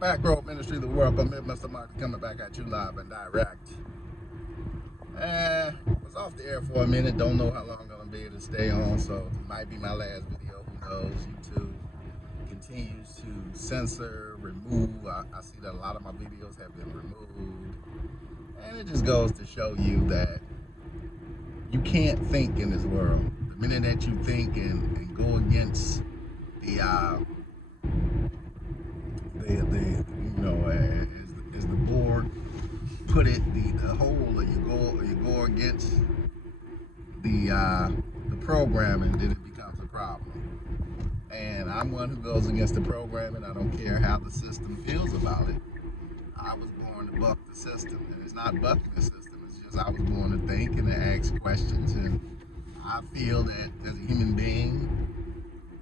Back Road Ministry, the world permit Mr. Mark coming back at you live and direct. Was off the air for a minute. Don't know how long I'm gonna be able to stay on, so it might be my last video. Who knows? YouTube continues to censor, remove. I see that a lot of my videos have been removed, and it just goes to show you that you can't think in this world. The minute that you think and go against the as the board put it, the whole, or you go against the programming, then it becomes a problem. And I'm one who goes against the programming. I don't care how the system feels about it. I was born to buck the system, and it's not bucking the system. It's just I was born to think and to ask questions, and I feel that as a human being,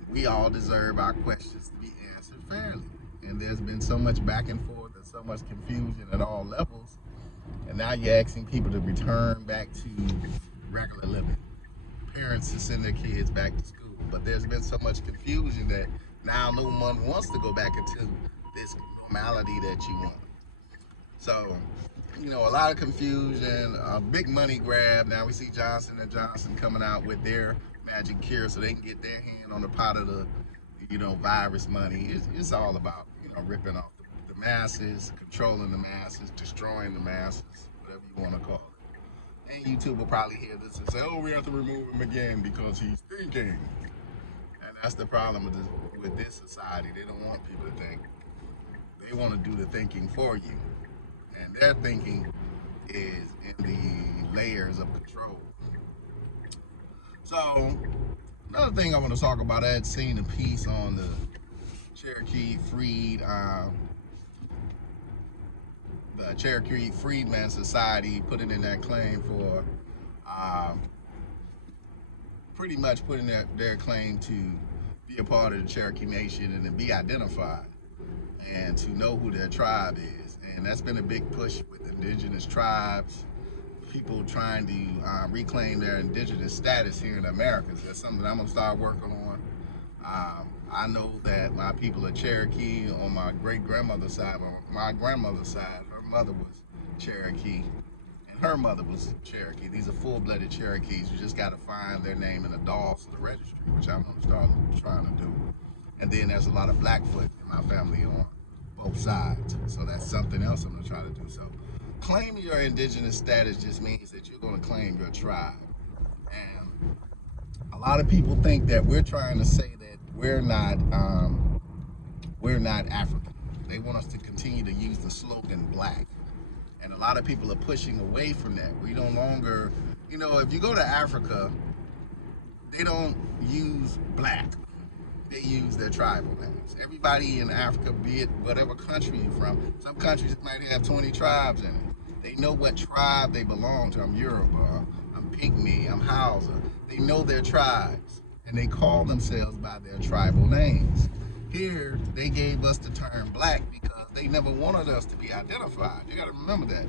we all deserve our questions to be answered fairly. And there's been so much back and forth and so much confusion at all levels. And now you're asking people to return back to regular living. Parents to send their kids back to school. But there's been so much confusion that now no one wants to go back into this normality that you want. So, a lot of confusion, a big money grab. Now we see Johnson & Johnson coming out with their magic cure so they can get their hand on the pot of the, virus money. It's all about, ripping off the masses, controlling the masses, destroying the masses, whatever you want to call it. And YouTube will probably hear this and say, oh, we have to remove him again because he's thinking. And that's the problem with this society. They don't want people to think. They want to do the thinking for you. And their thinking is in the layers of control. So, another thing I want to talk about, I had seen a piece on the Cherokee Freedman Society putting in that claim for pretty much putting their claim to be a part of the Cherokee Nation and to be identified and to know who their tribe is. And that's been a big push with indigenous tribes, people trying to reclaim their indigenous status here in America. So that's something I'm going to start working on. I know that my people are Cherokee on my great-grandmother's side. My grandmother's side, her mother was Cherokee, and her mother was Cherokee. These are full-blooded Cherokees. You just got to find their name in the DOS of the registry, which I'm going to start trying to do. And then there's a lot of Blackfoot in my family on both sides. So that's something else I'm going to try to do. So claiming your indigenous status just means that you're going to claim your tribe. And a lot of people think that we're trying to say that we're not African. They want us to continue to use the slogan black. And a lot of people are pushing away from that. We no longer, if you go to Africa, they don't use black. They use their tribal names. Everybody in Africa, be it whatever country you're from, some countries might have 20 tribes in it. They know what tribe they belong to. I'm Yoruba, I'm Pygmy, I'm Hausa. They know their tribes, and they call themselves by their tribal names. Here, they gave us the term black because they never wanted us to be identified. You gotta remember that.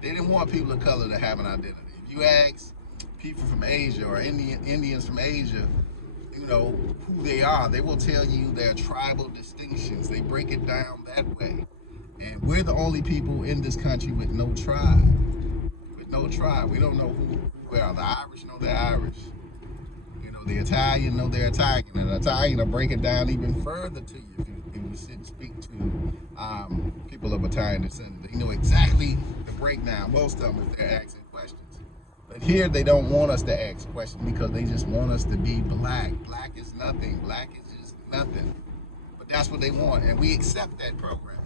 They didn't want people of color to have an identity. If you ask people from Asia or Indians from Asia, who they are, they will tell you their tribal distinctions. They break it down that way. And we're the only people in this country with no tribe. With no tribe. We don't know who we are. The Irish know they're Irish. The Italian know they're Italian. And the Italian will break it down even further to you if you sit and speak to people of Italian descent. They know exactly the breakdown, most of them, if they're asking questions. But here they don't want us to ask questions because they just want us to be black. Black is nothing. Black is just nothing. But that's what they want, and we accept that program.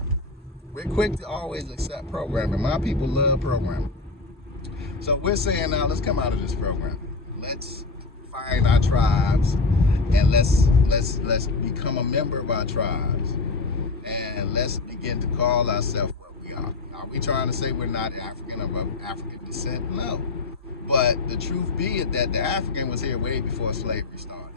We're quick to always accept programming. My people love programming. So we're saying now, let's come out of this program. Let's find our tribes, and let's become a member of our tribes, and let's begin to call ourselves what we are. Are we trying to say we're not African or of African descent? No. But the truth be it that the African was here way before slavery started.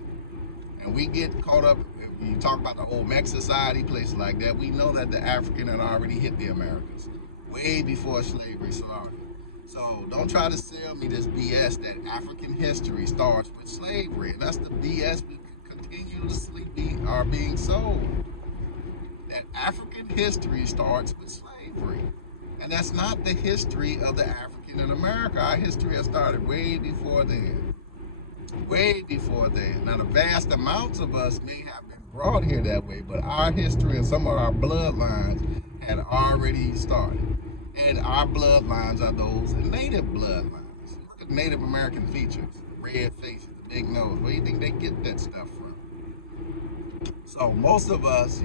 And we get caught up, if you talk about the Olmec Society, places like that, we know that the African had already hit the Americas way before slavery started. So don't try to sell me this BS that African history starts with slavery. And that's the BS we continuously are being sold. that African history starts with slavery. And that's not the history of the African in America. Our history has started way before then. Way before then. Now, the vast amounts of us may have been brought here that way, but our history and some of our bloodlines had already started. And our bloodlines are those native bloodlines. Look at Native American features, red faces, the big nose. Where do you think they get that stuff from? So most of us,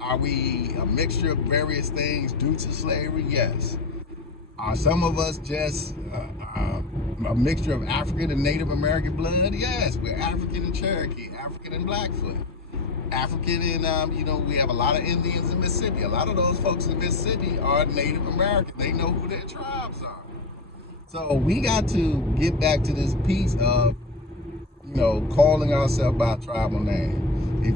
are we a mixture of various things due to slavery? Yes. Are some of us just a mixture of African and Native American blood? Yes, we're African and Cherokee, African and Blackfoot, African and, we have a lot of Indians in Mississippi. A lot of those folks in Mississippi are Native American. They know who their tribes are. So we got to get back to this piece of, calling ourselves by tribal name. If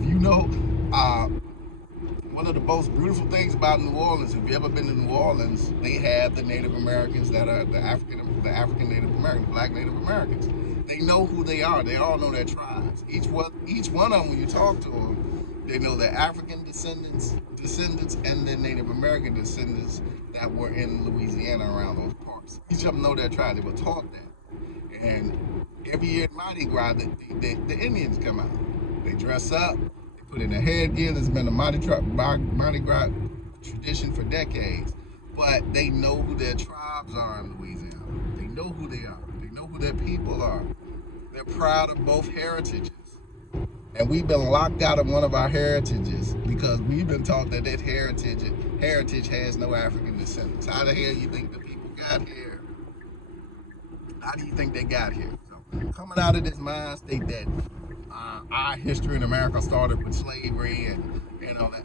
one of the most beautiful things about New Orleans, if you've ever been to New Orleans, they have the Native Americans that are the African Native Americans, Black Native Americans. They know who they are. They all know their tribes. Each one of them, when you talk to them, they know their African descendants, and their Native American descendants that were in Louisiana around those parts. Each of them know their tribe. They were taught that. And every year at Mardi Gras, the Indians come out. They dress up. Put in a headgear. There's been a Mardi Gras tradition for decades, but they know who their tribes are in Louisiana. They know who they are. They know who their people are. They're proud of both heritages. And we've been locked out of one of our heritages because we've been taught that heritage has no African descendants. How the hell you think the people got here? How do you think they got here? So coming out of this mind state that our history in America started with slavery, and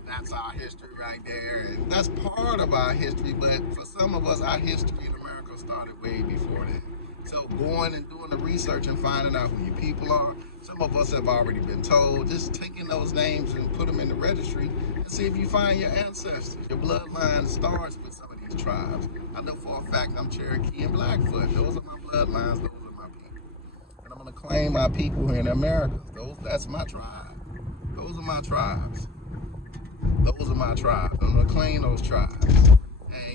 that's our history right there, and that's part of our history. But for some of us, our history in America started way before that. So going and doing the research and finding out who your people are. Some of us have already been told. Just taking those names and put them in the registry and see if you find your ancestors. Your bloodline starts with some of these tribes. I know for a fact I'm Cherokee and Blackfoot. Those are my bloodlines. Those are my people. And I'm going to claim my people here in America. That's my tribe. Those are my tribes. Those are my tribes. I'm going to claim those tribes.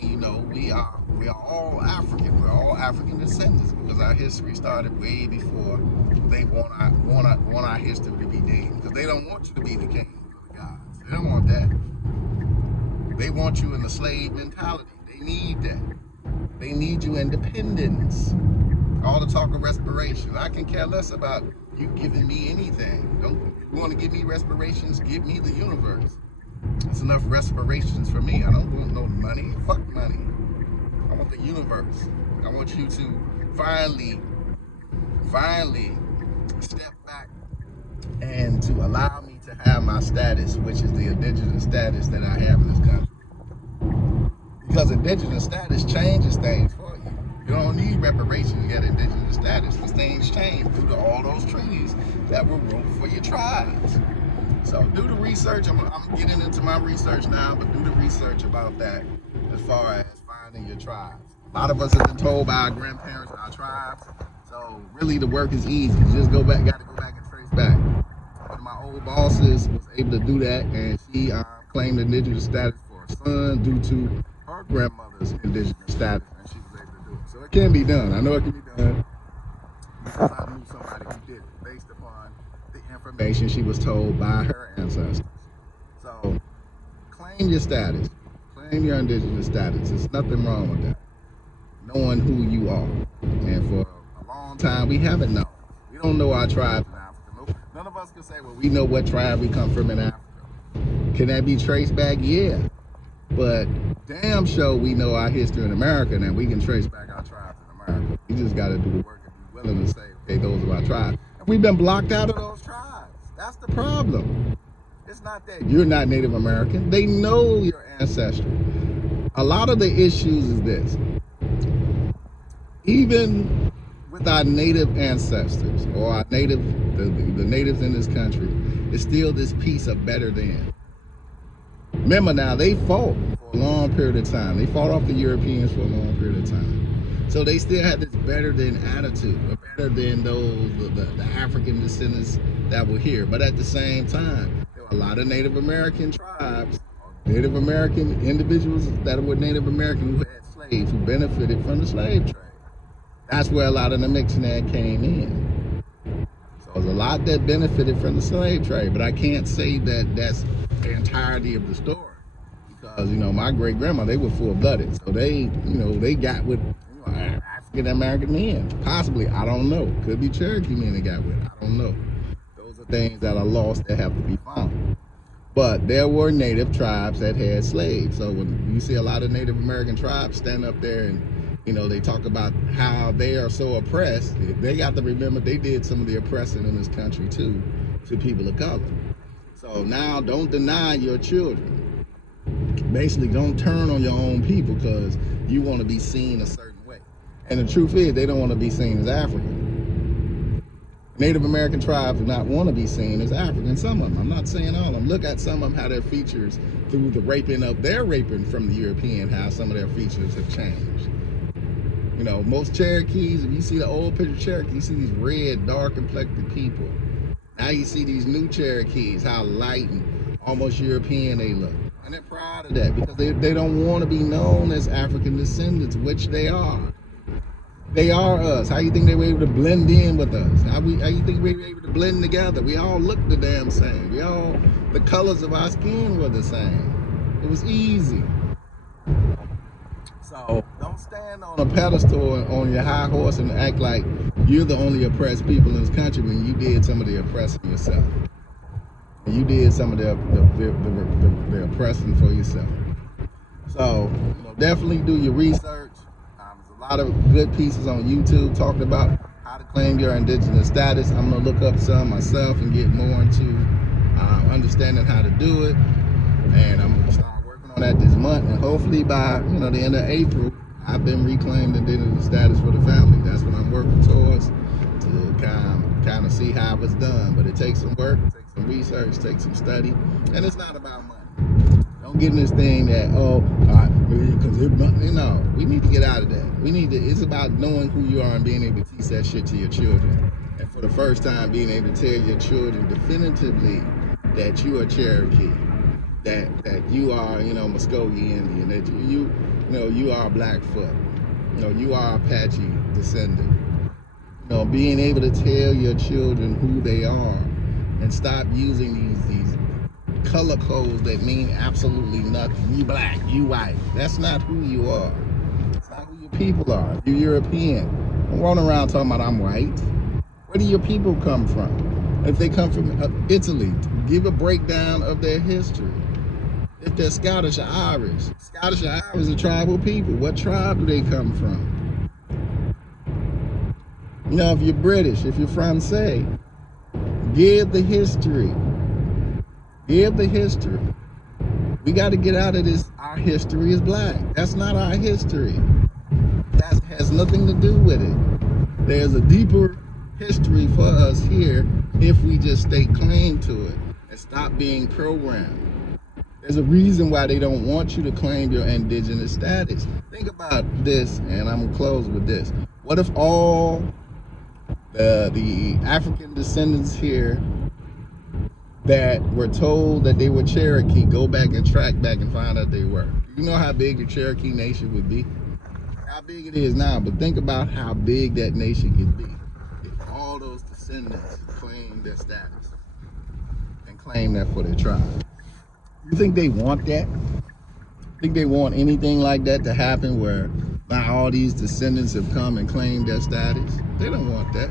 And, we are all African. We're all African descendants because our history started way before they want our history to be named. Because they don't want you to be the kings or the gods. They don't want that. They want you in the slave mentality. They need that. They need you independence. All the talk of respiration. I can care less about you giving me anything. You want to give me respirations? Give me the universe. That's enough respirations for me. I don't want no money. Fuck money. I want the universe. I want you to finally step back and to allow me to have my status, which is the indigenous status that I have in this country. Because indigenous status changes things for you. You don't need reparations to get indigenous status because things change due to all those treaties that were wrote for your tribes. So do the research. I'm getting into my research now, but do the research about that as far as finding your tribes. A lot of us have been told by our grandparents, our tribes. So really the work is easy. You just gotta go back and trace back. One of my old bosses was able to do that, and she claimed indigenous status for her son due to her grandmother's indigenous status, and she was able to do it. So it can be done. I know it can be done because I knew somebody who did it based upon the information she was told by her ancestors. So claim your status. Claim your indigenous status. There's nothing wrong with that. Knowing who you are. And for a long time, we haven't known. We don't know our tribes in Africa. None of us can say, well, we know what tribe we come from in Africa. Can that be traced back? Yeah. But damn sure we know our history in America, and we can trace back our tribes in America. We just got to do the work and be willing to say, okay, those are our tribes. And we've been blocked out of those tribes. That's the problem. It's not that you're not Native American. They know your ancestry. A lot of the issues is this. Even with our native ancestors or our the natives in this country, it's still this piece of better than. Remember now, they fought for a long period of time. They fought off the Europeans for a long period of time. So they still had this better than attitude, or better than the African descendants that were here. But at the same time, there were a lot of Native American tribes Native American individuals that were Native American who had slaves who benefited from the slave trade. That's where a lot of the mixing came in. So there's a lot that benefited from the slave trade, but I can't say that that's the entirety of the story because my great grandma, they were full blooded, so they got with African American men. Possibly, I don't know. Could be Cherokee men that got with. I don't know. Those are things that are lost that have to be found. But there were native tribes that had slaves. So when you see a lot of Native American tribes stand up there and they talk about how they are so oppressed, they got to remember they did some of the oppressing in this country too to people of color. So now don't deny your children. Basically, don't turn on your own people because you want to be seen a certain way. And the truth is, they don't want to be seen as African. Native American tribes do not want to be seen as African. Some of them, I'm not saying all of them. Look at some of them, how their features, through the raping of their raping from the European, how some of their features have changed. Most Cherokees, if you see the old picture of Cherokee, you see these red, dark complected people. Now you see these new Cherokees, how light and almost European they look. And they're proud of that because they don't want to be known as African descendants, which they are. They are us. How you think they were able to blend in with us? How you think we were able to blend together? We all look the damn same. The colors of our skin were the same. It was easy. So don't stand on a pedestal on your high horse and act like you're the only oppressed people in this country when you did some of the oppressing yourself. And you did some of the oppressing for yourself. So definitely do your research. There's a lot of good pieces on YouTube talking about how to claim your indigenous status. I'm gonna look up some myself and get more into understanding how to do it. And I'm gonna start working on that this month. And hopefully by the end of April, I've been reclaimed indigenous status for the family. That's what I'm working towards to kind of see how it was done. But it takes some work, it takes some research, it takes some study, and it's not about money. Don't get in this thing that because we need to get out of that. It's about knowing who you are and being able to teach that shit to your children. And for the first time, being able to tell your children definitively that you are Cherokee, that you are Muskogee Indian, that you are Blackfoot, you are Apache descendant. Being able to tell your children who they are and stop using these color codes that mean absolutely nothing. You black, you white. That's not who you are. That's not who your people are. You're European. Don't run around talking about I'm white. Where do your people come from? If they come from Italy, give a breakdown of their history. If they're Scottish or Irish. Scottish or Irish are tribal people. What tribe do they come from? If you're British, if you're Francais, give the history. Give the history. We got to get out of this. Our history is black. That's not our history. That has nothing to do with it. There's a deeper history for us here if we just stay claim to it and stop being programmed. There's a reason why they don't want you to claim your indigenous status. Think about this, and I'm going to close with this. What if all the African descendants here that were told that they were Cherokee go back and track back and find out they were? You know how big the Cherokee nation would be? How big it is now, but think about how big that nation could be if all those descendants claim their status and claim that for their tribe. You think they want that? Think they want anything like that to happen where now all these descendants have come and claimed their status? They don't want that.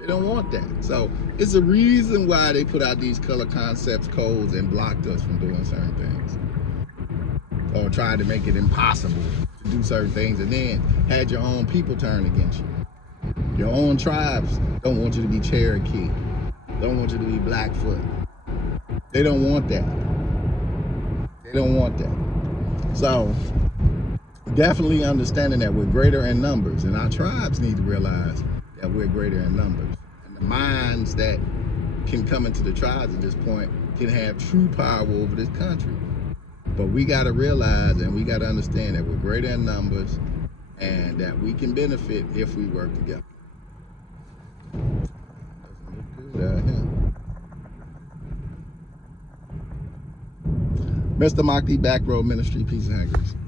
They don't want that. So it's a reason why they put out these color concepts codes and blocked us from doing certain things, or tried to make it impossible to do certain things, and then had your own people turn against you. Your own tribes don't want you to be Cherokee, don't want you to be Blackfoot. They don't want that. They don't want that. So definitely understanding that we're greater in numbers, and our tribes need to realize that we're greater in numbers. And the minds that can come into the tribes at this point can have true power over this country. But we got to realize and we got to understand that we're greater in numbers and that we can benefit if we work together. Doesn't look good out here. Mr. Mahdi, Back Row Ministry, Peace and Haggis.